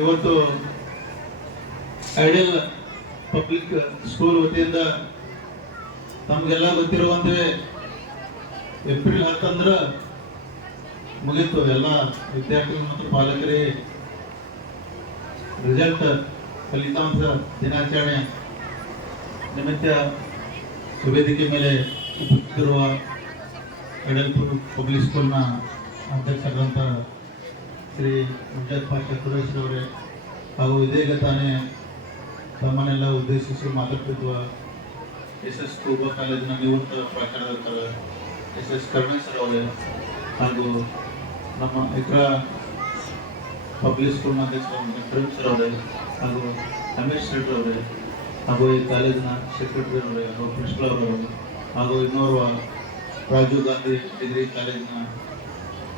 ಇವತ್ತು ideal public school ವತಿಯಿಂದ ತಮಗೆಲ್ಲ ಗೊತ್ತಿರುವಂತೆ ಏಪ್ರಿಲ್ 10 ಅಂದ್ರೆ ಮುಗೀತು. ಎಲ್ಲ ವಿದ್ಯಾರ್ಥಿಗಳು ಮತ್ತು ಪಾಲಕರಿಗೆ ರಿಸಲ್ಟ್ ಫಲಿತಾಂಶ ದಿನಾಚರಣೆ ನಿಮಿತ್ತ ವೇದಿಕೆ ಮೇಲೆ ಉಪಸ್ಥಿತಿರುವ ಐಡಿಯಲ್ ಪಬ್ಲಿಕ್ ಸ್ಕೂಲ್ನ ಅಧ್ಯಕ್ಷರಾದಂಥ ಶ್ರೀ ಮುಂಜಾತ್ ಪಾಷಾ ಕುರೇಶ್ ಅವರೇ ಹಾಗೂ ಇದೀಗ ತಾನೇ ತಮ್ಮನ್ನೆಲ್ಲ ಉದ್ದೇಶಿಸಿ ಮಾತಾಡ್ತಿರುವ ಎಸ್ ಸ್ಕೂಬಾ ಕಾಲೇಜಿನ ನಿವೃತ್ತ ಪ್ರಾಚಾರ್ಯರಾದ ಎಸ್ ಕರುಣೇಶ್ವರ್ ಅವರೇ ಹಾಗೂ ನಮ್ಮ ಇಕ್ರಾ ಪಬ್ಲಿಕ್ ಸ್ಕೂಲ್ನ ಅಧ್ಯಕ್ಷರಾದ ಪ್ರವೀಣ್ ಅವರೇ ಹಾಗೂ ರಮೇಶ್ ಶೆಟ್ಟರ್ ಅವರೇ ಹಾಗೂ ಈ ಕಾಲೇಜಿನ ಸೆಕ್ರೆಟರಿ ಅವರೇ ಹಾಗೂ ಪ್ರಿನ್ಸಿಪಲ್ ಅವರು ಹಾಗೂ ಇನ್ನೋರ್ವ ರಾಜೀವ್ ಗಾಂಧಿ ಡಿಗ್ರಿ ಕಾಲೇಜಿನ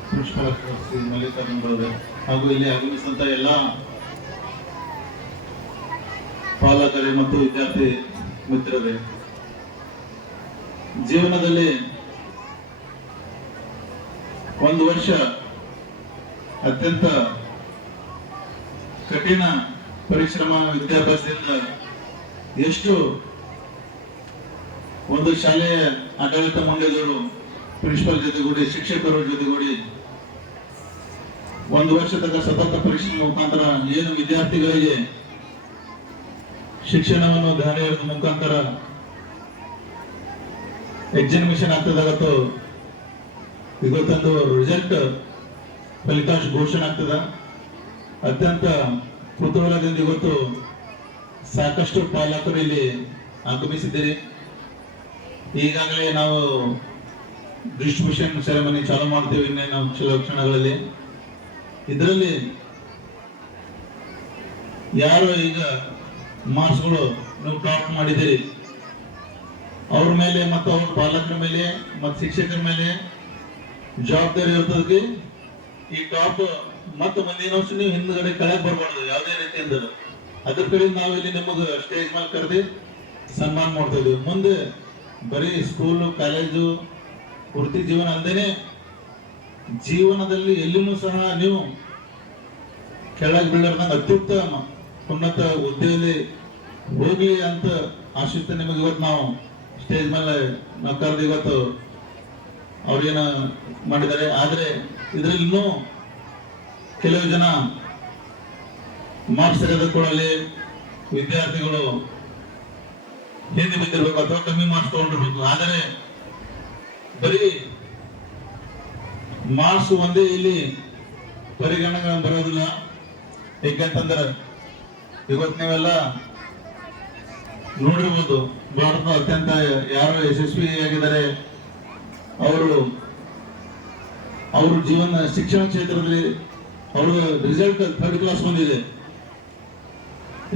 ಪ್ರಿನ್ಸಿಪಲ್ ಶ್ರೀ ಮಲ್ಲಿಕಾರ್ಜುನ್ ಅವರೇ ಹಾಗೂ ಇಲ್ಲಿ ಆಗಮಿಸಿದಂಥ ಎಲ್ಲ ಪಾಲಕರೇ ಮತ್ತು ವಿದ್ಯಾರ್ಥಿ ಮಿತ್ರರೇ, ಜೀವನದಲ್ಲಿ ಒಂದು ವರ್ಷ ಅತ್ಯಂತ ಕಠಿಣ ಪರಿಶ್ರಮ ವಿದ್ಯಾಭ್ಯಾಸದಿಂದ ಎಷ್ಟು ಒಂದು ಶಾಲೆಯ ಆಡಳಿತ ಮಂಡಳಿಗಳು ಪ್ರಿನ್ಸಿಪಲ್ ಜೊತೆಗೂಡಿ ಶಿಕ್ಷಕರ ಜೊತೆಗೂಡಿ ಒಂದು ವರ್ಷ ತನಕ ಸತತ ಪರಿಶ್ರಮ ಮುಖಾಂತರ ಏನು ವಿದ್ಯಾರ್ಥಿಗಳಿಗೆ ಶಿಕ್ಷಣವನ್ನು ದಾರಿ ಎರೆದ ಮುಖಾಂತರ ಎಕ್ಸಾಮಿನೇಷನ್ ಆಗ್ತದಾಗತ್ತೋ ಇವತ್ತೊಂದು ರಿಸಲ್ಟ್ ಫಲಿತಾಂಶ ಘೋಷಣೆ ಆಗ್ತದ. ಅತ್ಯಂತ ಕುತೂಹಲದಿಂದ ಇವತ್ತು ಸಾಕಷ್ಟು ಪಾಲಕರು ಇಲ್ಲಿ ಆಗಮಿಸಿದ್ದೀರಿ. ಈಗಾಗಲೇ ನಾವು ಡಿಸ್ಟ್ರಿಬ್ಯೂಷನ್ ಸೆರೆಮನಿ ಚಾಲೂ ಮಾಡ್ತೀವಿ ಇನ್ನೇನು ಕೆಲವು ಕ್ಷಣಗಳಲ್ಲಿ. ಇದರಲ್ಲಿ ಯಾರು ಈಗ ಮಾರ್ಕ್ಸ್ಗಳು ನೀವು ಟಾಪ್ ಮಾಡಿದ್ದೀರಿ ಅವ್ರ ಮೇಲೆ ಮತ್ತು ಅವ್ರ ಪಾಲಕರ ಮೇಲೆ ಮತ್ತು ಶಿಕ್ಷಕರ ಮೇಲೆ ಜವಾಬ್ದಾರಿ ಇರ್ತದಕ್ಕೆ. ಈ ಟಾಪ್ ಮತ್ತು ಮುಂದಿನ ವರ್ಷ ನೀವು ಹಿಂದ್ಗಡೆ ಕೆಳಗೆ ಬರಬಾರ್ದು ಯಾವುದೇ ರೀತಿಯಿಂದ. ಅದ್ರ ಕಡೆಯಿಂದ ನಾವು ಇಲ್ಲಿ ನಿಮಗೆ ಸ್ಟೇಜ್ ಮೇಲೆ ಕರೆದು ಸನ್ಮಾನ ಮಾಡ್ತಾ ಇದೀವಿ. ಮುಂದೆ ಬರೀ ಸ್ಕೂಲು ಕಾಲೇಜು ಪೂರ್ತಿ ಜೀವನ ಅಲ್ಲದೇನೆ ಜೀವನದಲ್ಲಿ ಎಲ್ಲಿನೂ ಸಹ ನೀವು ಕೆಳಗೆ ಬೀಳರ್ದಂಗೆ ಅತ್ಯುತ್ತಮ ಉನ್ನತ ಹುದ್ದೆಯಲ್ಲಿ ಹೋಗ್ಲಿ ಅಂತ ಆಶಿಸ್ತಾ ನಿಮಗೆ ಇವತ್ತು ನಾವು ಸ್ಟೇಜ್ ಮೇಲೆ ನಾವು ಕರೆದು ಇವತ್ತು ಅವ್ರೇನು ಮಾಡಿದ್ದಾರೆ. ಆದರೆ ಇದರಲ್ಲಿ ಇನ್ನೂ ಕೆಲವು ಜನ ಮಾರ್ಕ್ಸ್ ತೆಗೆದುಕೊಳ್ಳಲಿ ವಿದ್ಯಾರ್ಥಿಗಳು ಹಿಂದೆ ಬಿದ್ದಿರ್ಬೇಕು ಅಥವಾ ಕಮ್ಮಿ ಮಾರ್ಕ್ಸ್ ತಗೊಂಡಿರ್ಬೇಕು. ಆದರೆ ಬರೀ ಮಾರ್ಕ್ಸ್ ಒಂದೇ ಇಲ್ಲಿ ಪರಿಗಣನೆ ಬರೋದಿಲ್ಲ. ಯಾಕಂತಂದ್ರೆ ಇವತ್ತು ನೀವೆಲ್ಲ ನೋಡಿರ್ಬೋದು ಭಾರತದ ಅತ್ಯಂತ ಯಾರು ಯಶಸ್ವಿಯಾಗಿದ್ದಾರೆ ಅವರು ಜೀವನ ಶಿಕ್ಷಣ ಕ್ಷೇತ್ರದಲ್ಲಿ ಅವರು ರಿಸಲ್ಟ್ 3rd ಕ್ಲಾಸ್ ಬಂದಿದೆ.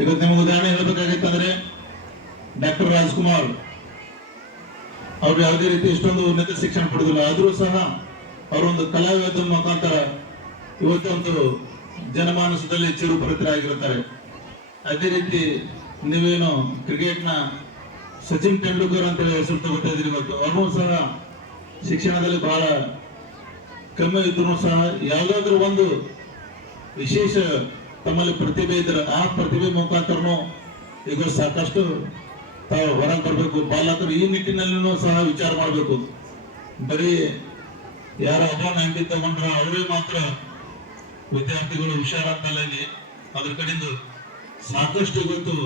ಇವತ್ತು ನಿಮಗೆ ಉದಾಹರಣೆ ಹೇಳಬೇಕಾಗಿತ್ತಂದ್ರೆ ಡಾಕ್ಟರ್ ರಾಜ್ಕುಮಾರ್ ಅವ್ರು ಯಾವುದೇ ರೀತಿ ಇಷ್ಟೊಂದು ಉನ್ನತ ಶಿಕ್ಷಣ ಪಡೆದಿಲ್ಲ, ಆದ್ರೂ ಸಹ ಅವರೊಂದು ಕಲಾವಿದ ಮುಖಾಂತರ ಇವತ್ತೊಂದು ಜನಮಾನಸದಲ್ಲಿ ಚಿರುಪರಿತರಾಗಿರುತ್ತಾರೆ. ಅದೇ ರೀತಿ ನೀವೇನು ಕ್ರಿಕೆಟ್ನ ಸಚಿನ್ ತೆಂಡೂಲ್ಕರ್ ಅಂತ ಹೆಸರು ತಗೋತಾ ಇದ್ರಿ. ಇವತ್ತು ಅವರು ಸಹ ಶಿಕ್ಷಣದಲ್ಲಿ ಬಹಳ ಕಮ್ಮಿ ಇದ್ರು ಸಹ ಯಾವುದಾದ್ರೂ ಒಂದು ವಿಶೇಷ ತಮ್ಮಲ್ಲಿ ಪ್ರತಿಭೆ ಇದ್ರೆ ಆ ಪ್ರತಿಭೆ ಮುಖಾಂತರನು ಈಗ ಸಾಕಷ್ಟು ತಾವು ಹೊರಗೆ ಬರಬೇಕು. ಪಾಲಕರು ಈ ನಿಟ್ಟಿನಲ್ಲೂ ಸಹ ವಿಚಾರ ಮಾಡಬೇಕು. ಬರೀ ಯಾರ ಅಭಾವ ಅಂಕಿ ತಗೊಂಡ್ರ ಅವರೇ ಮಾತ್ರ ವಿದ್ಯಾರ್ಥಿಗಳು ಹುಷಾರಾಗ್ತಲ್ಲ. ಅದ್ರ ಕಡೆಯಿಂದ ಸಾಕಷ್ಟು ಇವತ್ತು